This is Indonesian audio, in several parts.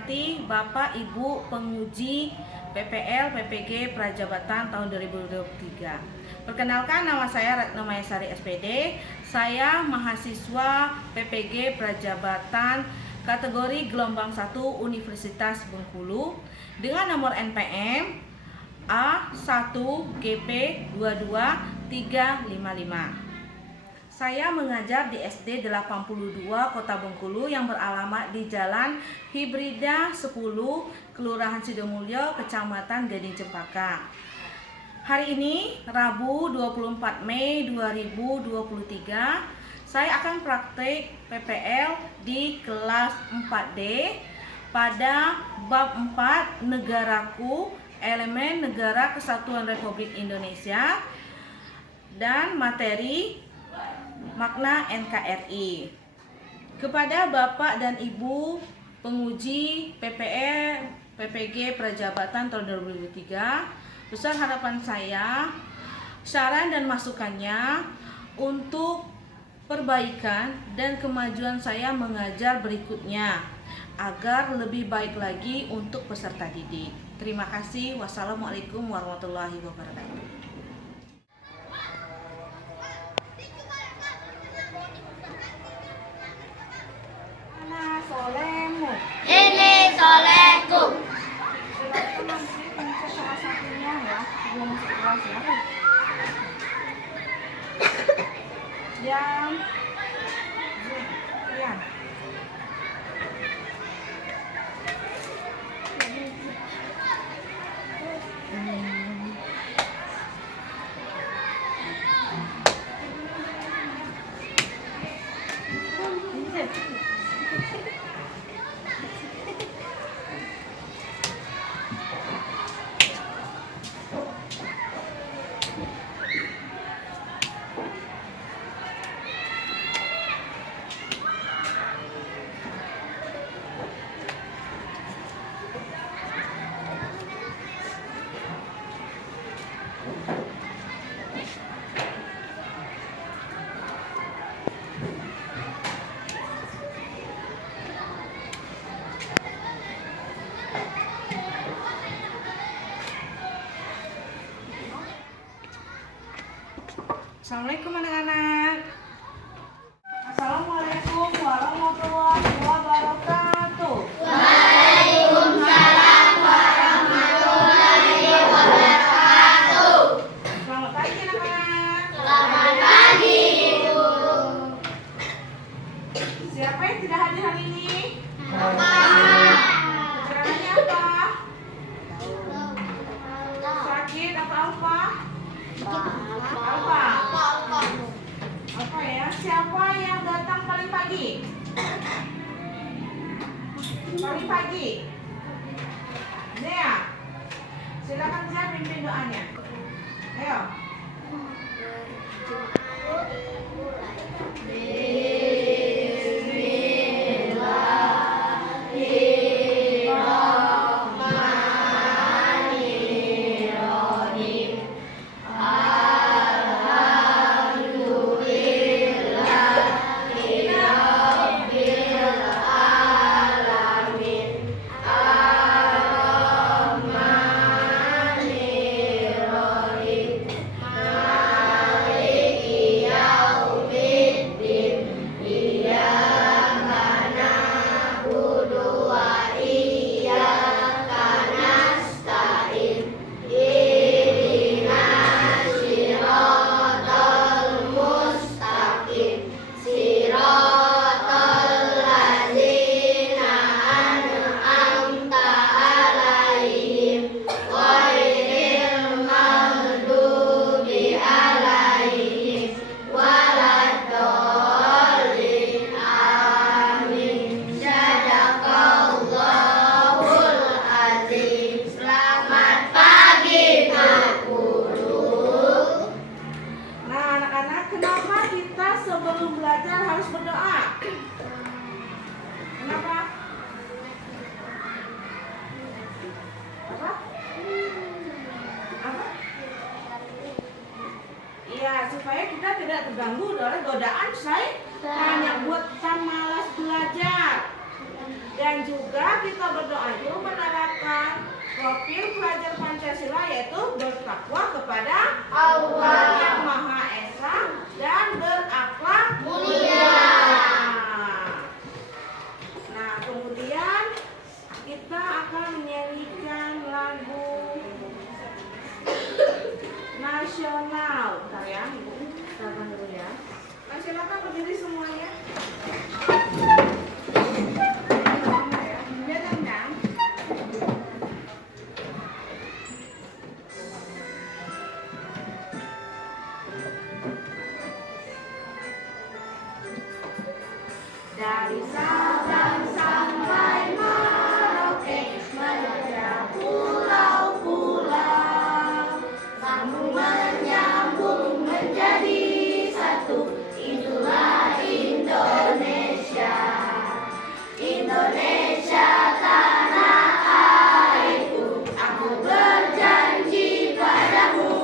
hormati Bapak Ibu penguji PPL PPG Prajabatan tahun 2023. Perkenalkan, nama saya Retno Mayasari SPD. Saya mahasiswa PPG Prajabatan kategori gelombang 1 Universitas Bengkulu dengan nomor NPM A1GP22355. Saya mengajar di SD 82 Kota Bengkulu yang beralamat di Jalan Hibrida 10, Kelurahan Sidomulyo, Kecamatan Gading Cempaka. Hari ini, Rabu 24 Mei 2023, saya akan praktik PPL di kelas 4D pada bab 4 Negaraku, elemen Negara Kesatuan Republik Indonesia, dan materi makna NKRI. Kepada Bapak dan Ibu penguji PPL PPG Prajabatan tahun 2023, besar harapan saya, saran dan masukannya untuk perbaikan dan kemajuan saya mengajar berikutnya agar lebih baik lagi untuk peserta didik. Terima kasih. Wassalamualaikum warahmatullahi wabarakatuh. Solemu. Ini soleku. Silakan nanti pencet salah satunya ya, sebelum masuk kelas ya. Yang sekian. Assalamualaikum anak-anak. Assalamualaikum warahmatullahi wabarakatuh. Waalaikumsalam warahmatullahi wabarakatuh. Selamat pagi anak-anak. Selamat pagi, Ibu. Siapa yang tidak hadir hari ini? Bapak. Gejalanya apa? Sakit atau apa? Apa ya? Siapa yang datang paling pagi? Paling pagi. Zia, silakan Zia pimpin doanya. Ayo. Sebelum belajar harus berdoa. Kenapa? Apa? Apa? Iya, supaya kita tidak terganggu oleh godaan hanya buat kita malas belajar. Dan juga kita berdoa itu menerapkan profil pelajar Pancasila, yaitu bertakwa kepada Allah yang Maha Esa dan berakhlak mulia. Nah, kemudian kita akan menyanyikan lagu nasional. Bentar ya, Ibu. Silakan dulu ya. Nah, silakan berdiri semuanya. Dari Sabang sampai Merauke, menjadi pulau-pulau, sambung menyambung menjadi satu. Itulah Indonesia. Indonesia tanah airku, aku berjanji padamu,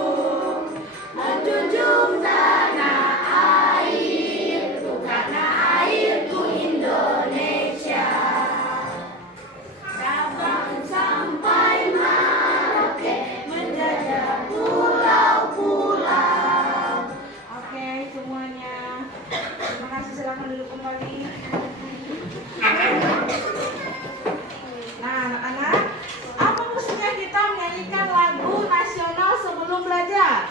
menjunjung tanah airku, karena airku Indonesia. Sabang sampai Merauke, menjajah pulau-pulau. Oke, semuanya. Terima kasih, silakan duduk kembali. Nah, anak-anak, apa mestinya kita menyanyikan lagu nasional sebelum belajar?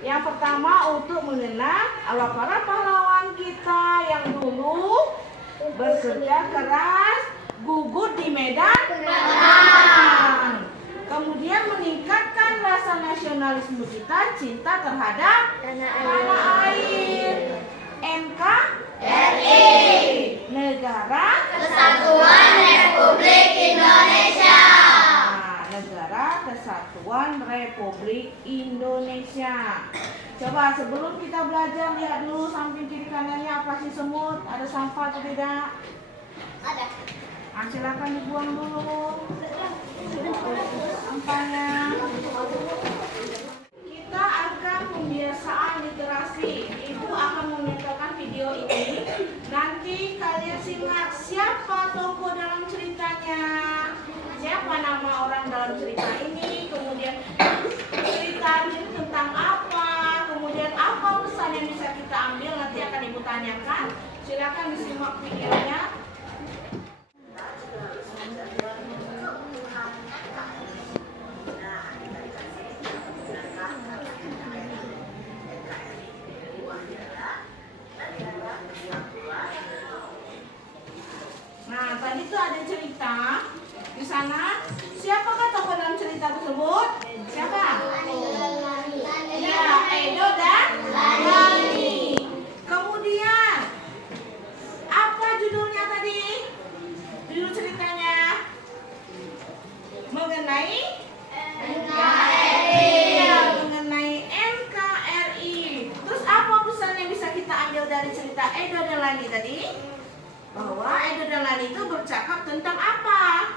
Yang pertama, untuk mengenang para pahlawan kita yang dulu bekerja keras, gugur di medan perang. Kemudian meningkatkan rasa nasionalisme kita, cinta terhadap tanah air. NKRI, Negara Kesatuan Republik Indonesia. Nah, Negara Kesatuan Republik Indonesia. Coba sebelum kita belajar, lihat dulu samping kiri kanannya apa sih semut? Ada sampah atau tidak? Ada. Nah, silakan dibuang dulu sampahnya. Kita akan pembiasaan literasi. Ibu akan memintakan video ini. Nanti kalian simak siapa tokoh dalam ceritanya, siapa nama orang dalam cerita ini, kemudian cerita ini tentang apa, kemudian apa pesan yang bisa kita ambil, nanti akan Ibu tanyakan. Silakan disimak videonya. Nah, tadi tuh ada cerita di sana. Siapakah tokoh dalam cerita tersebut? Siapa? Ya, Edo dan Lani. Kemudian apa judulnya tadi? Judul ceritanya mengenai NKRI. Ya, mengenai NKRI. Terus apa pesan yang bisa kita ambil dari cerita Edo dan Lani tadi? Bahwa Edo dan Lani itu bercakap tentang apa?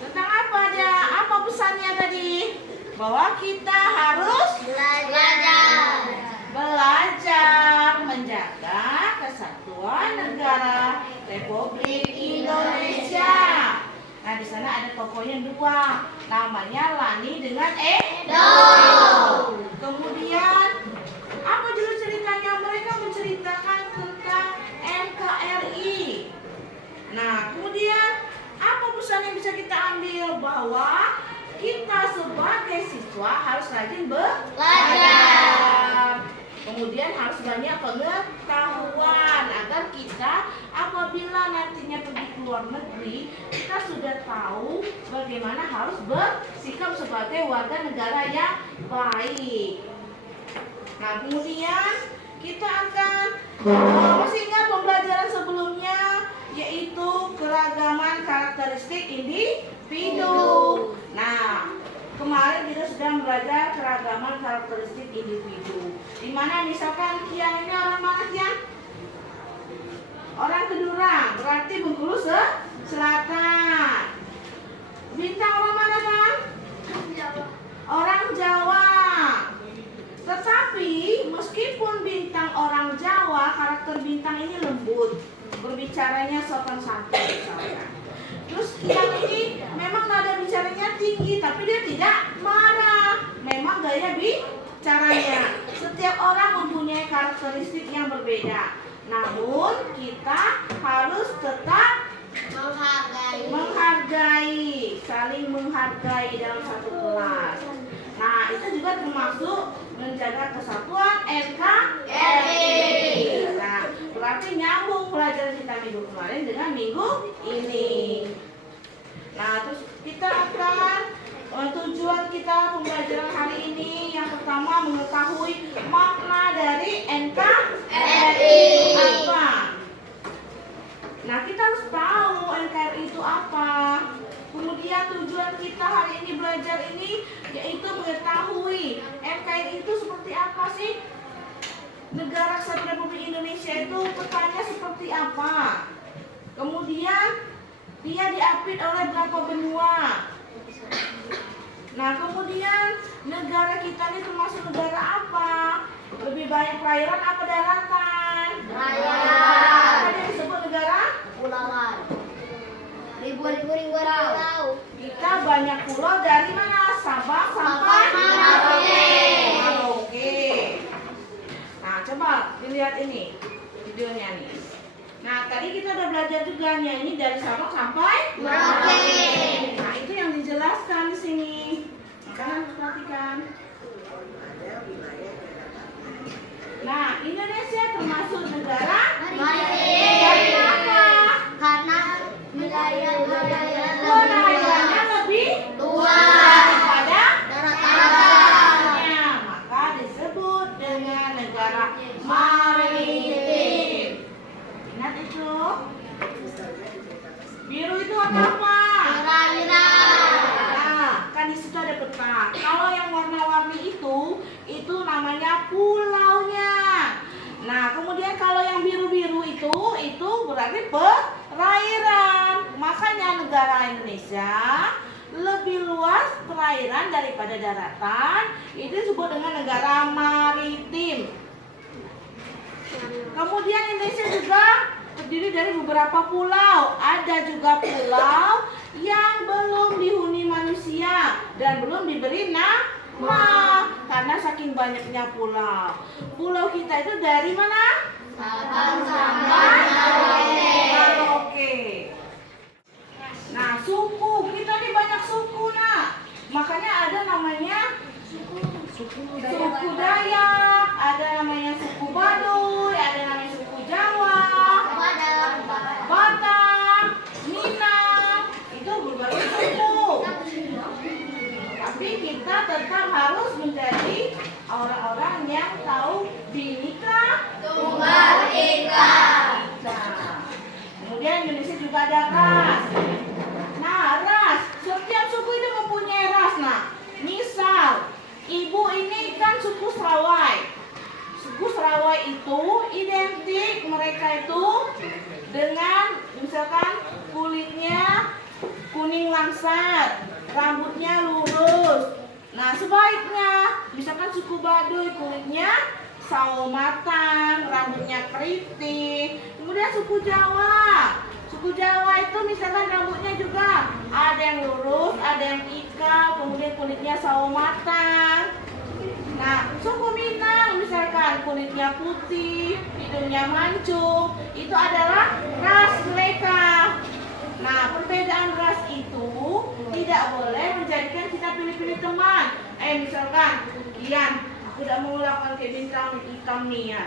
Tentang apa dia? Apa pesannya tadi? Bahwa kita harus belajar menjaga kesatuan negara Republik Indonesia. Nah, di sana ada tokohnya dua, namanya Lani dengan Edo. Kemudian apa judul ceritanya? Mereka menceritakan tentang NKRI. Nah, kemudian apa pesan yang bisa kita ambil? Bahwa kita sebagai siswa harus rajin belajar. Kemudian harus banyak pengetahuan agar kita apabila nantinya pergi ke luar negeri, kita sudah tahu bagaimana harus bersikap sebagai warga negara yang baik. Nah, kemudian kita akan masih ingat pembelajaran sebelumnya, yaitu keragaman karakteristik individu. Nah, kemarin kita sudah belajar keragaman karakteristik individu. Dimana misalkan Kian ini orang mana, Kian? Orang Kedura, berarti Bengkulu Selatan. Bintang orang mana, Kang? Orang Jawa. Tetapi meskipun Bintang orang Jawa bicaranya sopan santun misalkan. Terus yang ini memang nada bicaranya tinggi, tapi dia tidak marah. Memang gaya bicaranya. Setiap orang mempunyai karakteristik yang berbeda. Namun kita harus tetap menghargai, saling menghargai dalam satu kelas. Nah, itu juga termasuk menjaga kesatuan NKRI. Nah, berarti nyambung pelajaran kita minggu kemarin dengan minggu ini. Nah, terus kita akan tujuan kita pembelajaran hari ini yang pertama mengetahui makna dari NKRI apa. Nah, kita harus tahu NKRI itu apa. Kemudian tujuan kita hari ini belajar ini yaitu mengetahui NKRI itu seperti apa sih? Negara Kesatuan Republik Indonesia itu petanya seperti apa? Kemudian dia diapit oleh berapa benua? Nah, kemudian negara kita ini termasuk negara apa? Lebih banyak perairan apa daratan? Perairan. Apa yang disebut negara? Pulauan. Ribu-ribu pulau. Kita banyak pulau dari mana? Sabang sampai Merauke. Merauke. Nah, coba dilihat ini videonya nih. Nah, tadi kita udah belajar juga nyanyi dari Sabang sampai Merauke. Nah, itu yang dijelaskan di sini. Makanya harus perhatikan. Nah, Indonesia termasuk negara Maritim. apa? Karena wilayahnya Wilayahnya lebih luas daripada daratan. Ya, maka disebut dengan negara maritim. Ingat itu. Biru itu apa? Nah, kan di situ ada peta. Kalau yang warna-warni itu namanya pulaunya. Nah, kemudian kalau yang biru-biru itu berarti perairan. Makanya negara Indonesia lebih luas perairan daripada daratan. Itu disebut dengan negara maritim. Kemudian Indonesia juga terdiri dari beberapa pulau. Ada juga pulau yang belum dihuni manusia dan belum diberi nama karena saking banyaknya pulau. Pulau kita itu dari mana? Sabang sampai Merauke. Nah, suku kita nih banyak suku nak. Makanya ada namanya suku Dayak, ada namanya suku Baduy, ada namanya suku Jawa, Batak, Minang. Itu berbagai suku. Tapi kita tetap harus menjadi orang-orang yang tahu Bhinneka Tunggal Ika. Nah, kemudian Indonesia juga ada ras. Nah, ras, setiap suku itu mempunyai ras. Nah, misal ibu ini kan suku Serawai. Suku Serawai itu identik mereka itu dengan misalkan kulitnya kuning langsat, rambutnya lurus. Nah, sebaliknya misalkan suku Baduy kulitnya sawo matang, rambutnya keriting. Kemudian suku Jawa. Suku Jawa itu misalkan rambutnya juga ada yang lurus, ada yang ikal, kemudian kulitnya sawo matang. Nah, suku Minang misalkan kulitnya putih, hidungnya mancung. Itu adalah ras mereka. Nah, perbedaan ras itu tidak boleh menjadikan kita pilih-pilih teman. Misalkan, Ian, aku tidak mau melakukan kayak bintang hitam nih ya.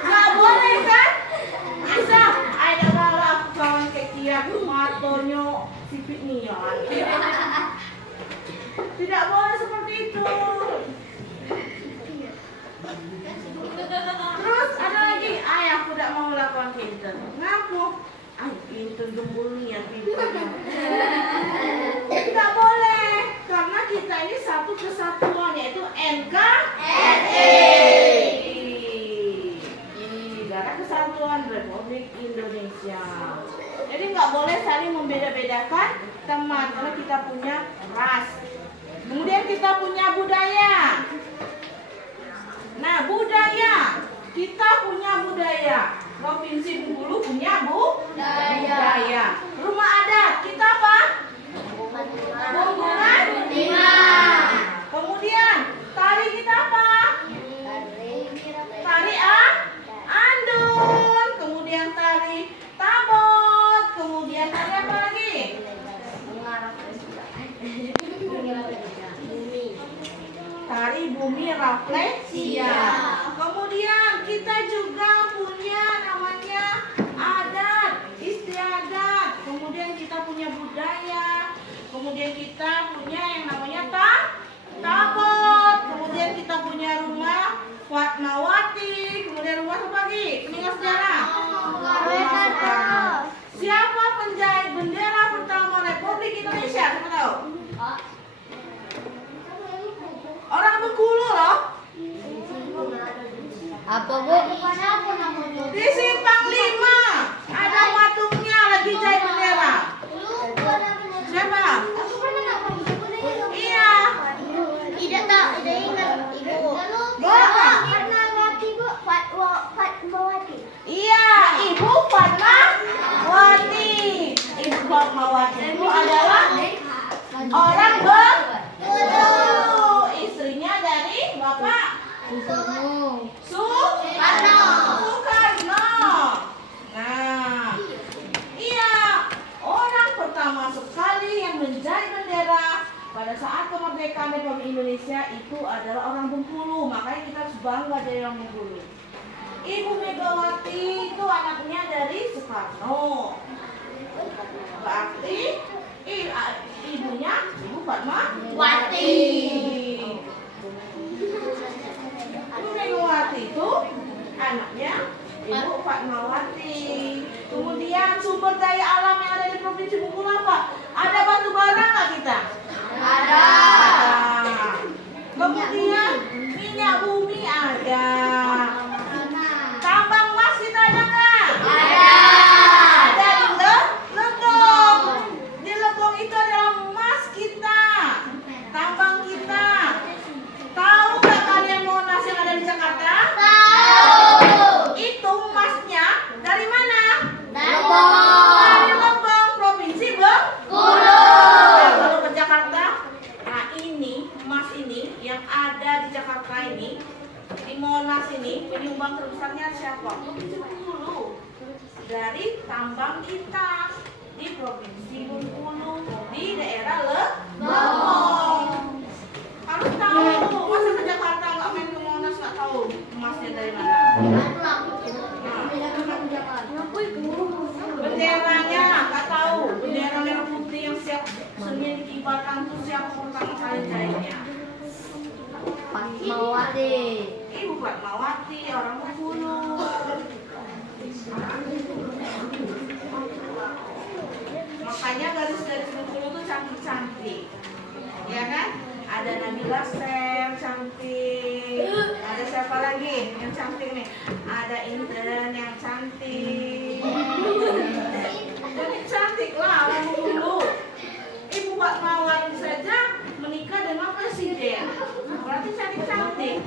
Nggak boleh kan? Bisa, ada kalau aku kawan kayak Ian, matonya sipit nih ya. Tidak boleh seperti itu. Terus ada lagi, ayah aku tidak mau melakukan kinten. Ngaku? Kinten gembul nih ya pintunya. Tidak boleh, karena kita ini satu kesatuan yaitu NKRI. Negara Kesatuan Republik Indonesia. Jadi nggak boleh saling membeda-bedakan teman karena kita punya ras. Kemudian kita punya budaya. Nah, budaya. Kita punya budaya. Provinsi Bengkulu punya budaya. Rumah adat kita apa? Bonggongan 5. Kemudian tari kita apa? Tari andun. Kemudian tari tabot. Kemudian tari apa lagi? Tari bumi refleksia. Kemudian kita juga punya namanya adat, istiadat. Kemudian kita punya budaya. Kemudian kita punya yang namanya tabot. Kemudian kita punya rumah Fatmawati. Kemudian rumah apa lagi? Peninggalan sejarah. Rumah Soekarno. Siapa penjahit bendera pertama Republik Indonesia? Siapa tahu? Orang Bengkulu loh. Apa, Bu? Di Simpang 5 ada patungnya lagi jahit bendera. Siapa? Iya. Tidak tahu, tidak ingat, Ibu. Fatmawati. Iya, Ibu Fatmawati. Ibu Fatmawati itu adalah orang Bengkulu. Istrinya dari Bapak Soekarno. Nah, iya, orang pertama sekali yang menjahit bendera pada saat kemerdekaan Republik Indonesia itu adalah orang Bengkulu. Makanya kita harus bangga dari orang Bengkulu. Ibu Megawati itu anaknya dari Soekarno. Berarti ibunya Ibu Fatmawati. Ibu Megawati itu anaknya Ibu Fatmawati. Kemudian sumber daya alam yang ada di Provinsi Bengkulu apa? Ada batu bara nggak kita? Ada. Kemudian minyak bumi ada. Tambang emas kita ada nggak? Ada. Ada di Lebong. Di Lebong itu adalah emas kita. Tambang kita. Tahu nggak kalian Monas yang ada di Jakarta? Tahu. Itu emasnya dari mana? Lebong. Dari Lebong, Provinsi Bengkulu. Nah, kalau ke Jakarta, nah ini emas ini yang ada di Jakarta ini, di Monas ini, penyumbang terbesarnya siapa? Provinsi Bengkulu. Dari tambang kita di Provinsi Bengkulu, di daerah Lebong. Harus tahu, masa ke Jakarta nggak main ke Monas nggak tahu emasnya dari mana? Benderanya nggak tahu, bendera merah putih yang siap seni dikibarkan itu siapa pertama kali jahitnya? Fatmawati. Ibu Fatmawati, orang Bengkulu. Makanya garis-garis Bengkulu tuh cantik-cantik, ya kan? Ada Nabila Shem cantik. Ada siapa lagi yang cantik nih? Ada Inten yang cantik. Cantik lah orang Bengkulu. Ibu Fatmawati saja menikah dengan presiden. Berarti cantik-cantik.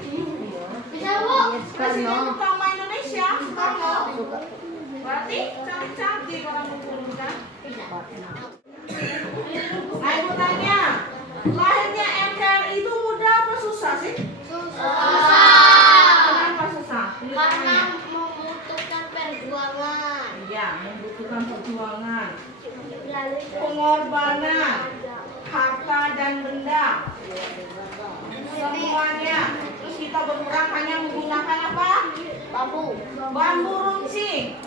Bisa, Bu? Presiden pertama Indonesia, Soekarno. Berarti cantik-cantik orang Bengkulu kan? Nah, ibu tanya, lahirnya NKRI itu mudah apa susah sih? Susah. Kenapa susah? Karena membutuhkan perjuangan. Ya, membutuhkan perjuangan, pengorbanan, harta dan benda, semuanya. Terus kita berperang hanya menggunakan apa? Bambu runcing.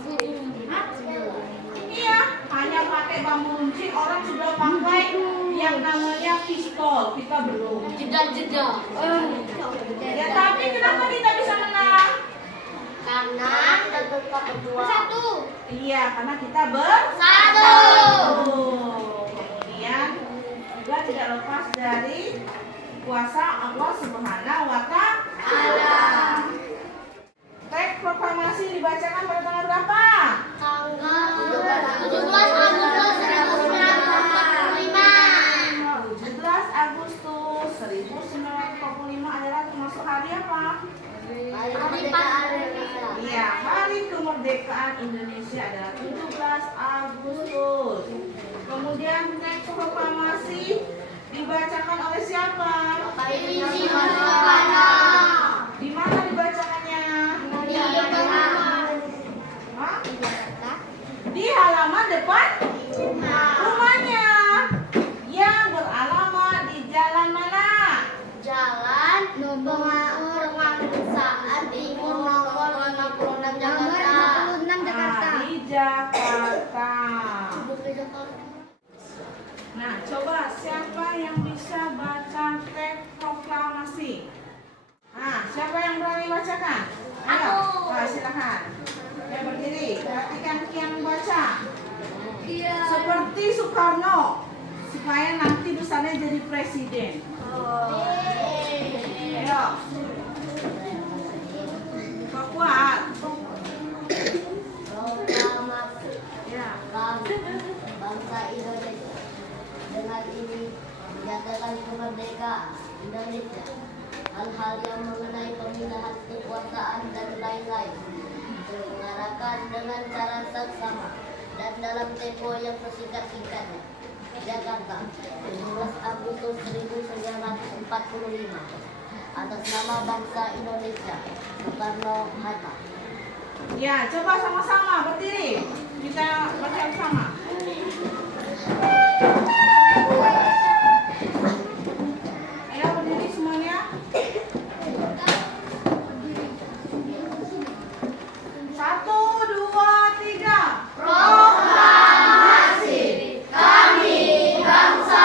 Iya, hanya pakai bambu runcing. Orang sudah pakai yang namanya pistol, kita belum. Jeda. Ya, tapi kenapa kita bisa menang? Karena tertutup perjuangan. Iya, karena kita bersatu. Kemudian juga tidak lepas dari kuasa Allah Subhanahu wa Ta'ala. Teks proklamasi dibacakan pada tanggal berapa? Tanggal 17 Agustus 1945. 17 Agustus 1945 adalah termasuk hari apa? Hari Kemerdekaan Indonesia. Iya, Hari Kemerdekaan Indonesia adalah 17 Agustus. Kemudian teks proklamasi dibacakan oleh siapa? Insinyur Soekarno. Di mana dibacakannya? Di Jakarta. Hah? Di halaman depan rumahnya yang beralamat di jalan mana? Jalan Pengangsaan Timur nomor 56 Jakarta. Nah, di Jakarta. Nah, coba siapa yang bisa baca teks proklamasi? Nah, siapa yang berani bacakan? Ayo, silakan. Ya, berdiri. Perhatikan yang membaca. Seperti Soekarno, supaya nanti besarnya jadi presiden. Ayo. Pak Kuat. Proklamasi Ya. kami bangsa Indonesia dengan ini menyatakan kemerdekaan Indonesia. Hal-hal yang mengenai pemindahan kekuasaan dan lain-lain diselenggarakan dengan cara seksama dan dalam tempo yang sesingkat-singkatnya. Jakarta, 17 Agustus 1945. Atas nama bangsa Indonesia, Soekarno-Hatta. Ya, coba sama-sama berdiri. Kita baca bersama. Ayo berdiri semuanya. 1, 2, 3. Proklamasi kami bangsa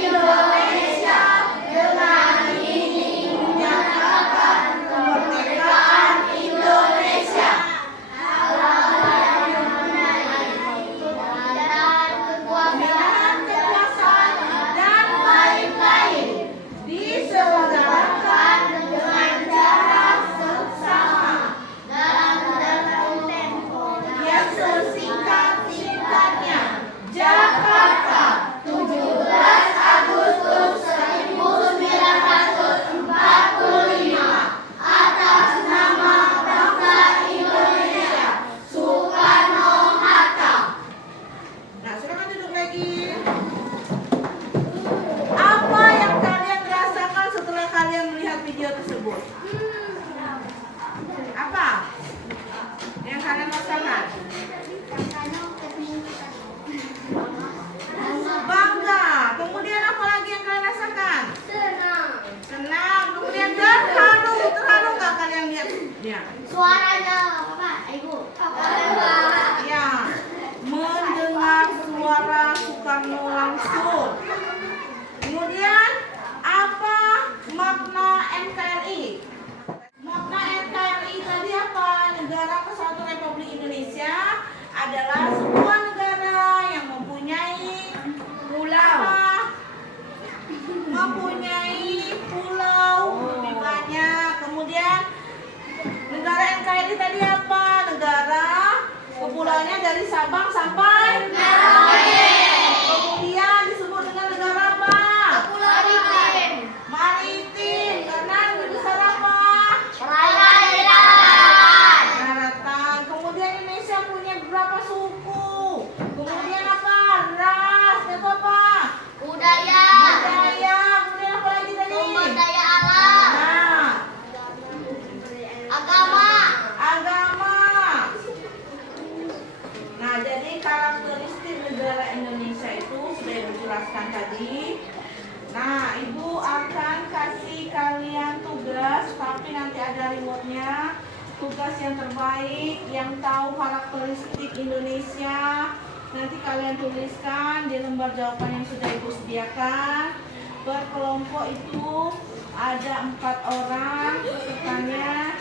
Indonesia dengan ini menyatakan kemerdekaan Indonesia. Pemindahan kekuasaan dan lain-lain diselenggarakan dengan cara seksama Dalam tempo yang sesingkat-singkatnya. Jakarta, 17 Agustus 1945 atas nama bangsa Indonesia, Soekarno-Hatta. Nah, silakan duduk lagi. Apa yang kalian rasakan setelah kalian melihat video tersebut? Apa yang kalian rasakan? Bangga. Kemudian apa lagi yang kalian rasakan? Senang. Kemudian terharu. Terharu nggak kalian lihat? Ya. Suaranya apa, Ibu? Ya. Mendengar suara Soekarno langsung. Kemudian apa makna NKRI? Makna NKRI tadi apa? Negara Kesatuan Republik Indonesia adalah sebuah negara yang mempunyai pulau. Mempunyai pulau lebih banyak. Kemudian negara NKRI tadi apa? Negara kepulauannya dari Sabang sampai Merauke. Kemudian disebut dengan negara apa? Maritim. Karena lebih besar apa? Daratan. Kemudian Indonesia punya berapa suku? Kemudian apa? Ras. Itu apa? Budaya, Budaya. Kemudian apa lagi tadi? sumber daya alam, Nah, agama. agama. Nah, jadi karakteristik negara Indonesia itu sudah Ibu jelaskan tadi. Nah, Ibu akan kasih kalian tugas, tapi nanti ada rewardnya. Tugas yang terbaik, yang tahu karakteristik Indonesia, nanti kalian tuliskan di lembar jawaban yang sudah Ibu sediakan. Berkelompok itu ada 4 orang pesertanya.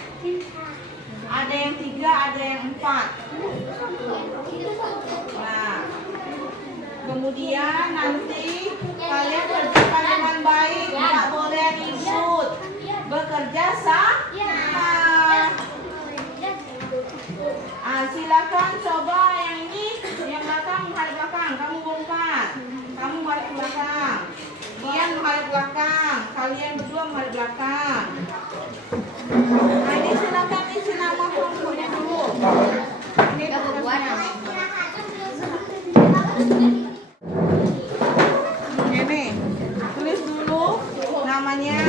Ada yang 3, ada yang 4. Nah, kemudian nanti kalian kerjakan dengan baik, nggak boleh ribut. Bekerja sama. Silakan coba yang ini, yang belakang menghadap belakang. Kamu bongkar, kamu balik belakang. Dia menghadap belakang, kalian berdua menghadap belakang. Nah, Ini tugasnya. Ini tulis dulu namanya,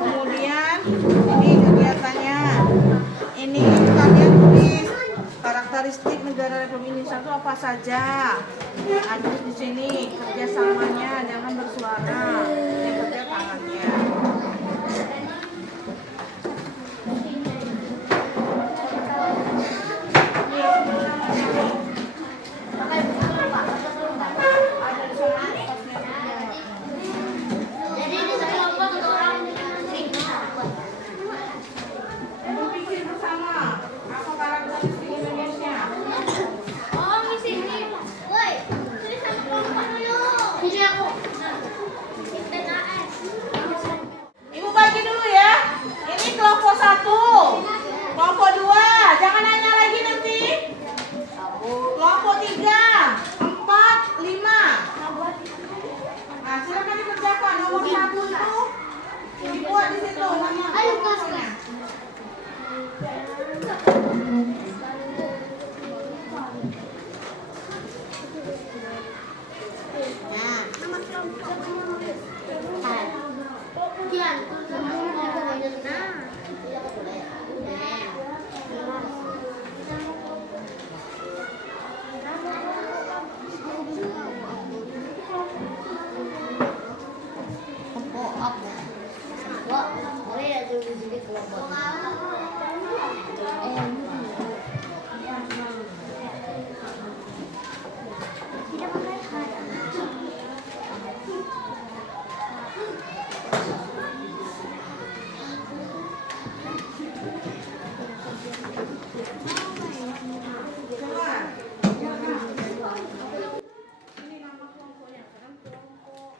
kemudian ini kegiatannya. Ini kalian tulis karakteristik negara Republik Indonesia itu apa saja. Nah, tulis di sini kerjasamanya, jangan bersuara, yang kerja tangannya. Pikir bersama apa karakteristik Indonesia. Ibu bagi dulu ya. Ini kelompok 1, kelompok 2, jangan nanya lagi nanti. Kelompok 3, 4, 5. Nah, silakan dikerjakan. Nomor 1 itu dibuat di situ nama kelompoknya. Ini nama kelompoknya, sekarang kelompok.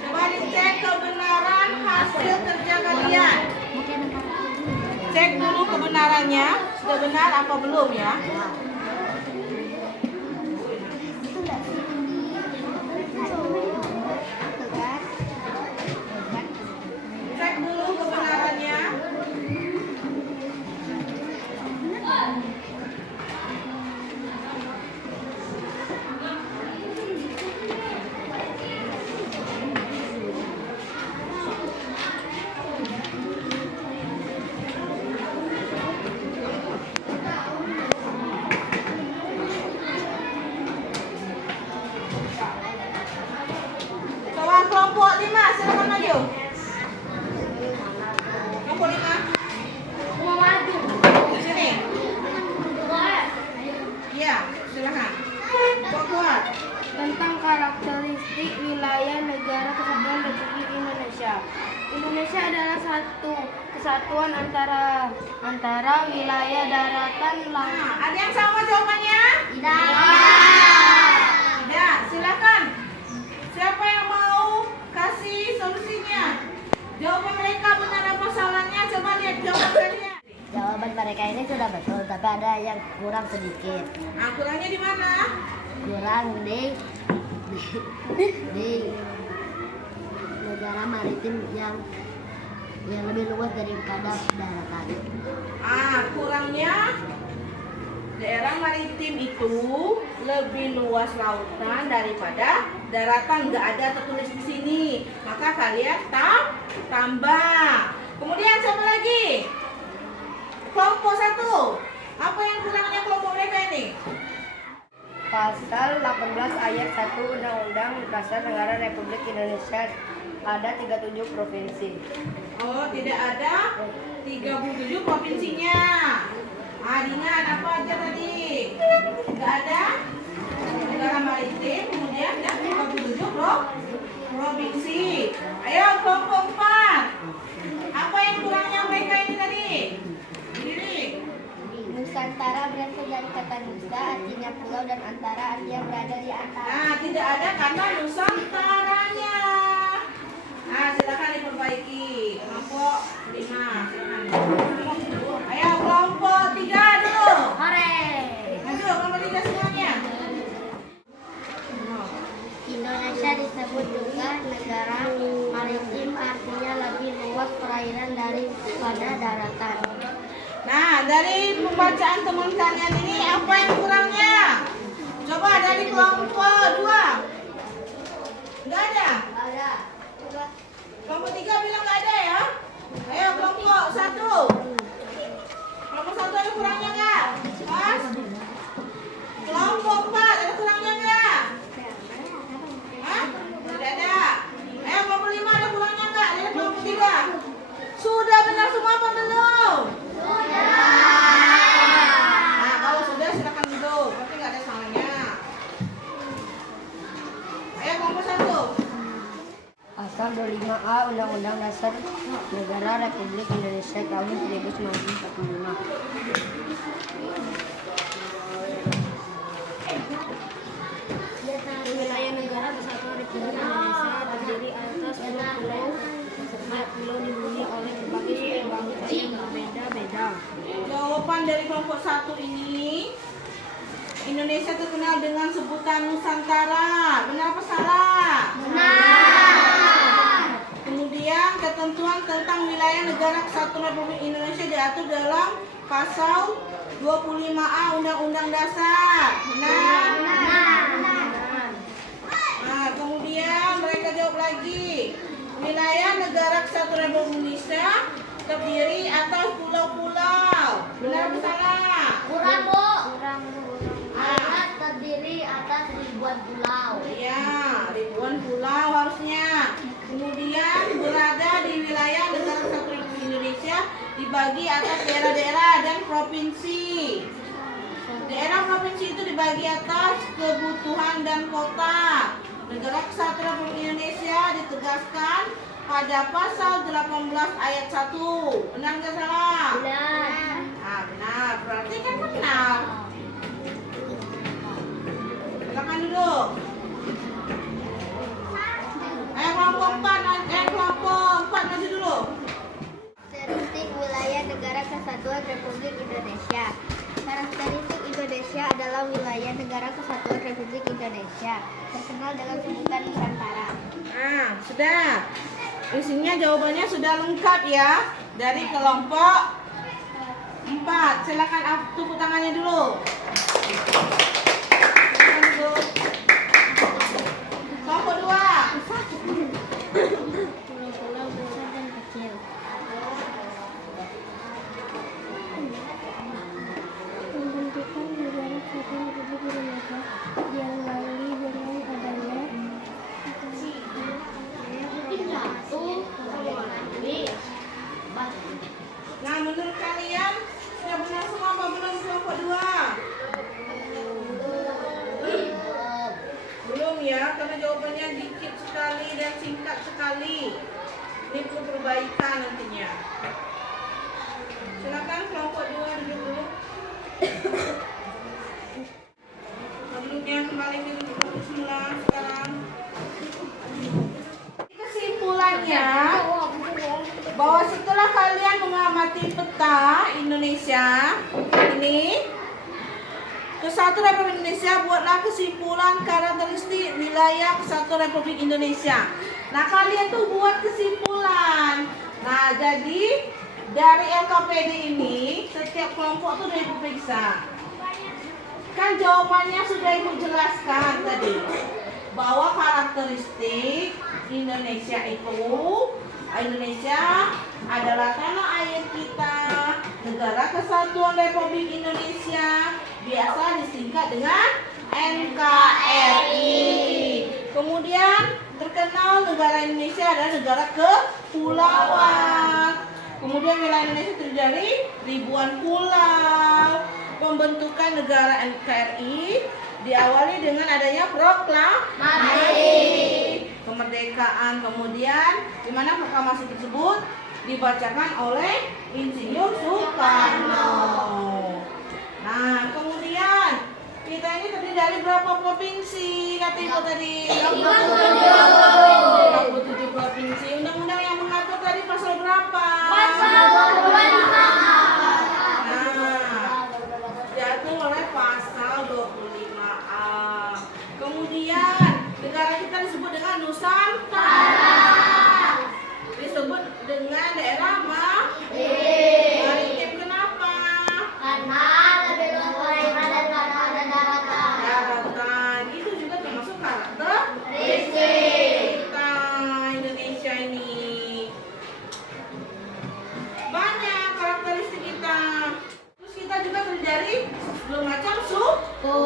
Coba dicek kebenaran hasil kerja kalian. Cek dulu kebenarannya, sudah benar apa belum ya? Cek dulu kebenarannya. persatuan antara wilayah daratan laut. Nah, ada yang sama jawabannya? Tidak. Tidak, silakan. Siapa yang mau kasih solusinya? Jawaban mereka benar apa salahnya? Coba lihat jawaban kalian. Jawaban mereka ini sudah betul, tapi ada yang kurang sedikit. Nah, kurangnya di mana? Kurang di negara maritim yang lebih luas daripada daratan. Kurangnya daerah maritim itu lebih luas lautan daripada daratan. Nggak ada tertulis di sini. Maka kalian tambah. Kemudian siapa lagi? Kelompok 1. Apa yang kurangnya kelompok mereka ini? Pasal 18 ayat 1 Undang-Undang Dasar Negara Republik Indonesia ada 37 provinsi. Oh, tidak ada 37 provinsinya. Diingat apa aja tadi? Nggak ada negara maritim, kemudian dan 37 provinsi. Ayo kelompok 4. Apa yang kurangnya mereka ini tadi? Diri. Nusantara berasal dari kata nusa, artinya pulau, dan antara artinya berada di antara. Nah, tidak ada kata Nusantaranya. Nah, silakan diperbaiki. Kelompok 5. Silakan. Ayo kelompok 3 dulu. Hore! Maju kelompok 3 semuanya. Indonesia disebut juga negara maritim, artinya lebih luas perairan daripada daratan. Nah, dari pembacaan teman kalian ini apa yang kurangnya? Coba dari kelompok 2. Enggak ada? Ada. Kelompok 3 bilang enggak ada ya? Ayo kelompok 1. Kelompok 1 ada kurangnya enggak? Mas? Kelompok 4 ada kurangnya enggak? Hah? Tidak ada. Ayo kelompok 5 ada kurangnya enggak? Dari kelompok 3. Sudah benar semua apa belum? Nah, kalau sudah silakan duduk. Berarti nggak ada salahnya. Ayo kelompok 1. Pasal 25A Undang-Undang Dasar Negara Republik Indonesia tahun 1945. Wilayah negara kesatuan Republik Indonesia terdiri atas 2 pulau. Setiap pulau dihuni oleh berbagai suku bangsa yang berbeda-beda. Jawaban dari kelompok 1 ini, Indonesia terkenal dengan sebutan Nusantara. Benar apa salah? Benar. Kemudian ketentuan tentang wilayah negara kesatuan Republik Indonesia diatur dalam pasal 25A Undang-Undang Dasar. Benar? Nah, kemudian mereka jawab lagi. Wilayah negara kesatuan Republik Indonesia terdiri atas pulau-pulau. Benar atau salah? Kurang, Bu. Terdiri atas ribuan pulau. Ya, ribuan pulau harusnya. Kemudian berada di wilayah negara kesatuan Republik Indonesia dibagi atas daerah-daerah dan provinsi. Daerah provinsi itu dibagi atas kebutuhan dan kota. Negara Kesatuan Republik Indonesia ditegaskan pada pasal 18 ayat 1. Benar nggak salah? Benar. Nah, benar. Berarti kan benar. Silakan duduk. Kelompok 4 maju dulu. Karakteristik wilayah negara kesatuan Republik Indonesia. Karakteristik Indonesia adalah wilayah negara kesatuan Republik Indonesia, terkenal dengan sebutan Nusantara. Nah, sudah. Isinya jawabannya sudah lengkap ya. Dari kelompok 4. Silakan tepuk tangannya dulu. Silakan duduk. Kelompok 2. Pulau-pulau besar dan kecil. Pembentukan negara kesatuan Republik Indonesia diawali dengan adanya Nah, menurut kalian sudah benar semua apa belum kelompok 2? Belum ya, karena jawabannya dikit sekali dan singkat sekali. Ini perlu perbaikan nantinya. kita Indonesia ini, Kesatuan Republik Indonesia, buatlah kesimpulan karakteristik wilayah Kesatuan Republik Indonesia. Nah, kalian tuh buat kesimpulan. Nah, jadi dari LKPD ini setiap kelompok tuh udah Ibu periksa. Kan jawabannya sudah Ibu jelaskan tadi, bahwa karakteristik Indonesia adalah tanah air kita, negara kesatuan Republik Indonesia, biasa disingkat dengan NKRI. Kemudian terkenal negara Indonesia adalah negara kepulauan. Kemudian wilayah Indonesia terdiri dari ribuan pulau. Pembentukan negara NKRI diawali dengan adanya proklamasi kemerdekaan. Kemudian di mana proklamasi tersebut dibacakan oleh Insinyur Soekarno. Nah, kemudian kita ini terdiri dari berapa provinsi kata Ibu tadi? 37 provinsi. Undang-undang yang mengatur tadi pasal berapa? Pasal 25. Diatur oleh pasal 25A. Kemudian negara kita disebut dengan Nusantara. Disebut dengan daerah maritim. Kenapa? Karena lebih luas perairan dan karena ada daratan. Daratan. Itu juga termasuk karakteristik kita Indonesia ini. Banyak karakteristik kita. Terus kita juga terdiri dari bermacam suku.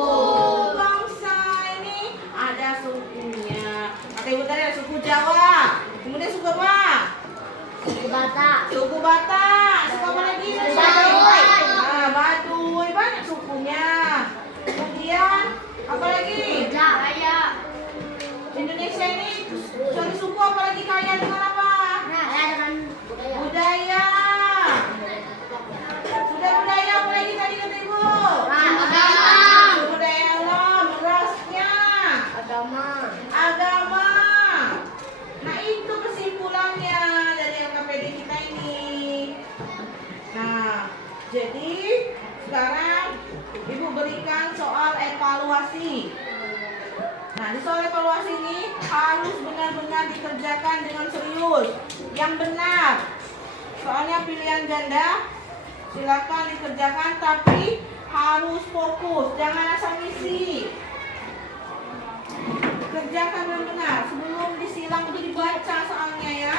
Bangsa ini ada sukunya. Kata Ibu tadi ada suku Jawa. Kemudian suku apa? Suku Batak. Suku Batak. Suku apa lagi? Baduy. Nah, Baduy, banyak sukunya. Kemudian apa lagi? Jaya. Indonesia ini dari suku apa lagi kaya dengan apa? Kaya dengan budaya. Budaya. Sudah budaya apa lagi tadi kata Ibu? Agama. Budaya alam, rasnya, Agama. agama. Nah, itu kesimpulannya dari LKPD kita ini. Nah, jadi sekarang Ibu berikan soal evaluasi. Nah, di soal evaluasi ini harus benar-benar dikerjakan dengan serius. Yang benar. Soalnya pilihan ganda, silakan dikerjakan tapi harus fokus, jangan asal ngisi. Kerjakan dengan benar sebelum disilang itu dibaca soalnya ya.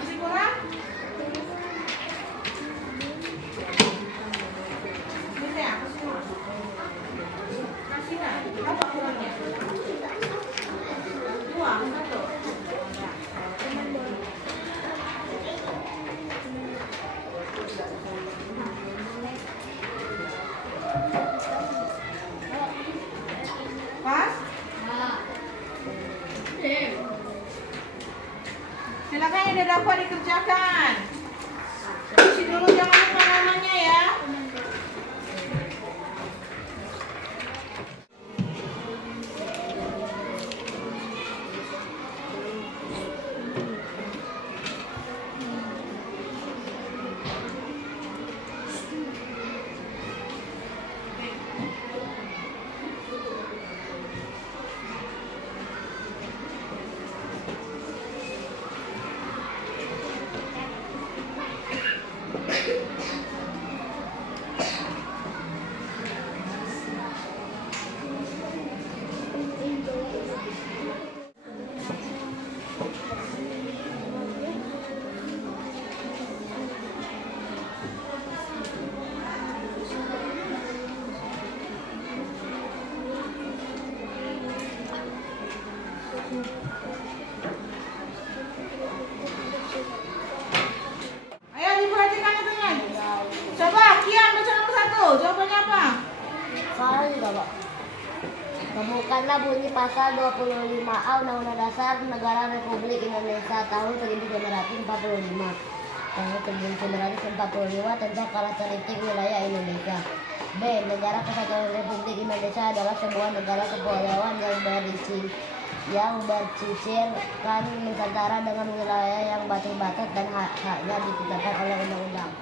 Masih kurang? Bisa ya? Kasih lah. Apa kurangnya? 2, 1. Pas? Silakan yang udah dapat dikerjakan. Isi dulu jangan lupa namanya ya. Temukanlah bunyi pasal 25A Undang-Undang Dasar Negara Republik Indonesia tahun 1945. Tahun 1945 tentang karakteristik wilayah Indonesia. B. Negara Kesatuan Republik Indonesia adalah sebuah negara kepulauan yang bercicirkan Nusantara dengan wilayah yang batas-batas dan hak-haknya ditetapkan oleh undang-undang.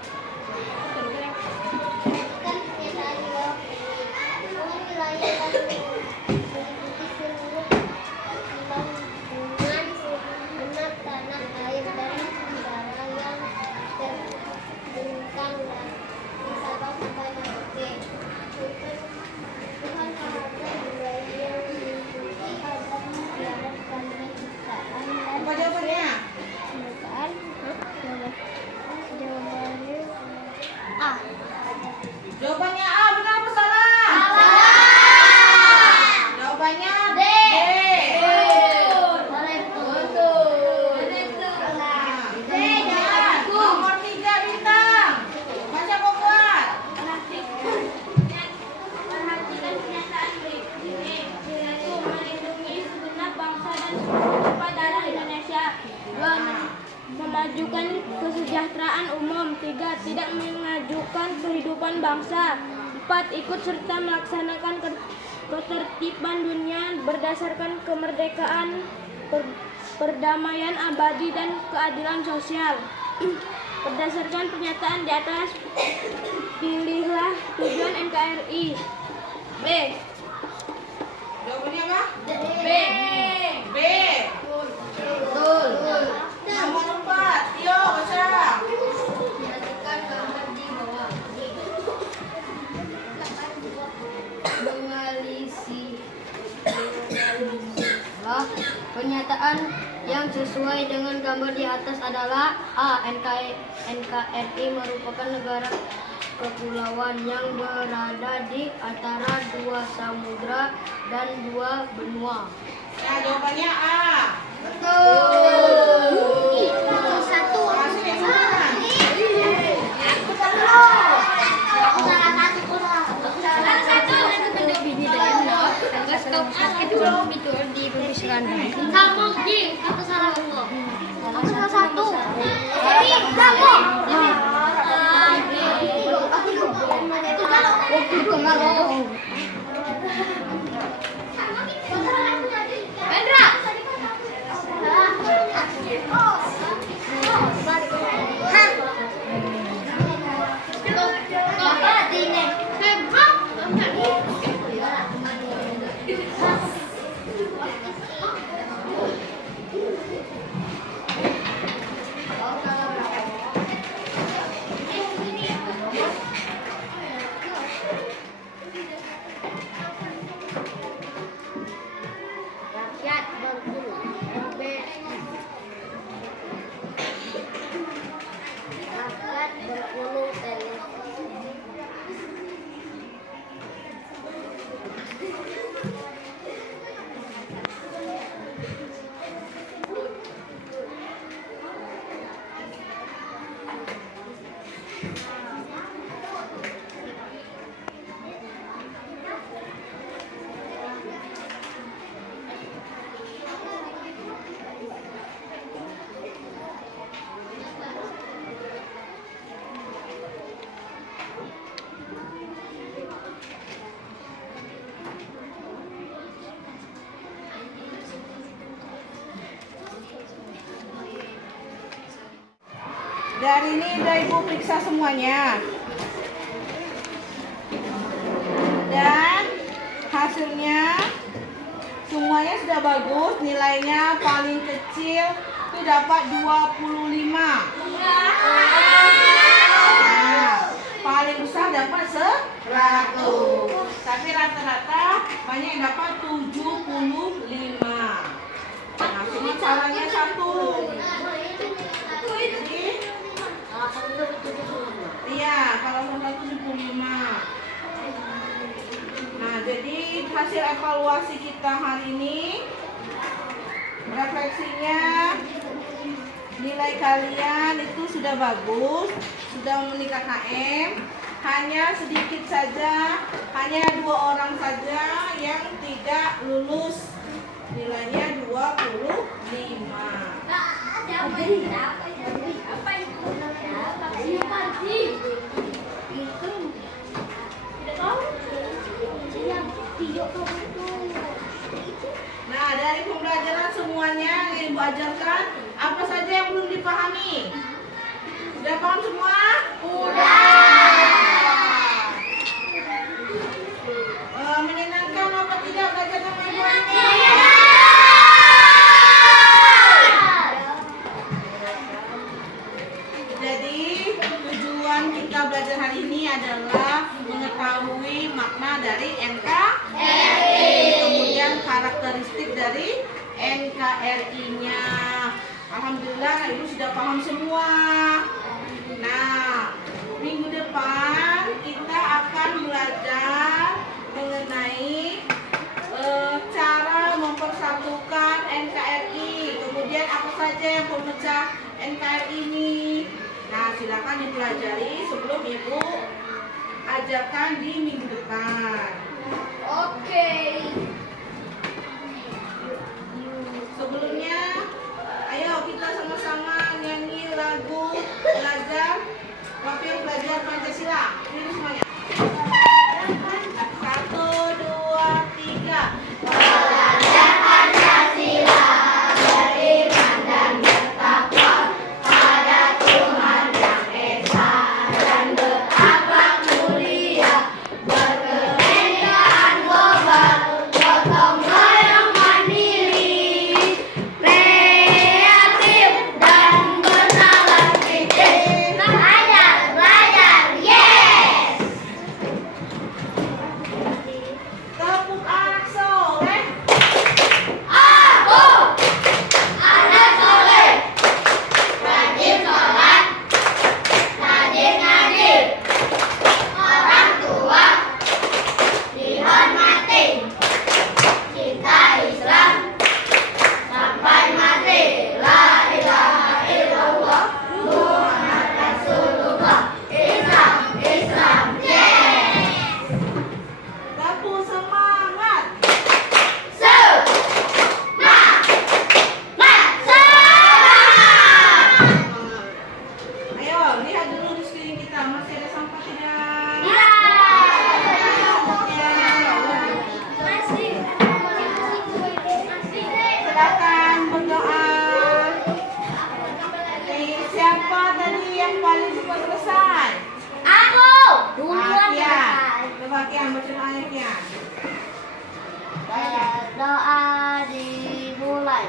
Apa jawabannya? A. Jawabannya A, benar apa salah? Jawabannya D. Nomor 3 bintang. Baca Bogor. Perhatikan pernyataan berikut ini, yaitu melindungi segenap bangsa dan tumpah darah Indonesia. 2. Memajukan kesejahteraan umum. 3. Tidak mengajukan kehidupan bangsa. 4. Ikut serta melaksanakan ketertiban dunia berdasarkan kemerdekaan, perdamaian abadi dan keadilan sosial. Berdasarkan pernyataan di atas, pilihlah tujuan NKRI. B. Jawabannya apa? B. B. Nomor 4. Tio, baca. Pernyataan yang sesuai dengan gambar di atas adalah A. NKRI merupakan negara kepulauan yang berada di antara 2 samudra dan 2 benua. Nah, jawabannya A. Satu. Masih yang mana? Kamu Ji, aku salah aku. Aku salah satu. Jadi kamu. Hendra. Rakyat Bengkulu. B. Rakyat Bengkulu televisi. Dari ini udah Ibu periksa semuanya. Dan hasilnya semuanya sudah bagus. Nilainya paling kecil itu dapat 25. Nah, paling besar dapat 100. Tapi rata-rata banyak yang dapat 75. Nah, cuma caranya satu. Iya, kalau sampai 75. Nah, jadi hasil evaluasi kita hari ini, refleksinya, nilai kalian itu sudah bagus, sudah memenuhi KKM. hanya sedikit saja, hanya 2 orang saja yang tidak lulus. Nilainya 25. Nah, dari pembelajaran semuanya yang Ibu ajarkan, apa saja yang belum dipahami? Sudah paham semua? Menyenangkan apa tidak belajar sama Ibu hari ini? Jadi, tujuan kita belajar hari ini adalah mengetahui makna dari NKRI, kemudian karakteristik dari NKRI-nya. Alhamdulillah, Ibu sudah paham semua. Nah, minggu depan kita akan belajar mengenai cara mempersatukan NKRI. Kemudian apa saja yang pemecah NKRI ini. Nah, silakan dipelajari sebelum Ibu ajarkan di minggu depan. Oke. Sebelumnya, ayo kita sama-sama nyanyi lagu belajar Profil Belajar Pancasila. Ini semuanya. 1, 2, 3. Belajar Pancasila, beriman dan bertakwa pada Tuhan Yang Esa dan berakhlak mulia, berkebenkaan global, gotong royong mandiri, kreatif dan bernalar kritis. Belajar, yes! Tepuk anak soleh. Aku anak soleh, rajin sholat, rajin ngaji, orang tua dihormati, cinta Islam sampai mati. La ilaha illallah Muhammad Rasulullah. Islam, yes! Tepuk semangat. Ayo, lihat dulu di sekeliling kita. Masih ada sampah tidak? Silakan berdoa. Siapa tadi yang paling cepat selesai? Coba Kian baca ayatnya. Doa dimulai.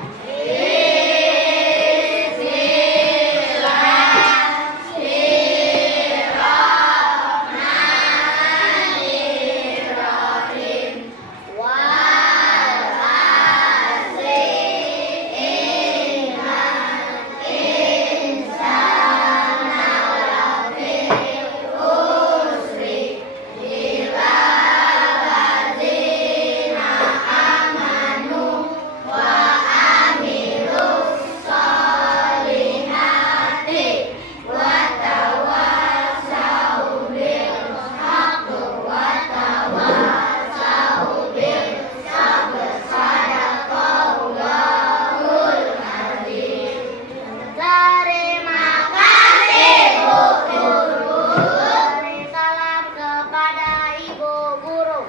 Terima kasih Bu Guru. Beri salam kepada Ibu Guru.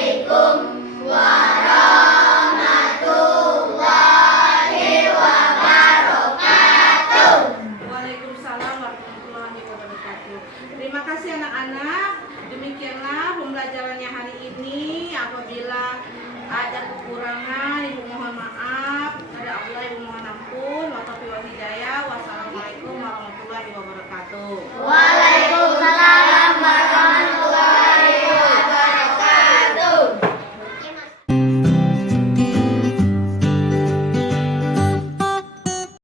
Assalamualaikum warahmatullahi wabarakatuh. Waalaikumsalam warahmatullahi wabarakatuh. Terima kasih anak-anak. Demikianlah pembelajarannya hari ini. Apabila ada kekurangan, Ibu mohon maaf.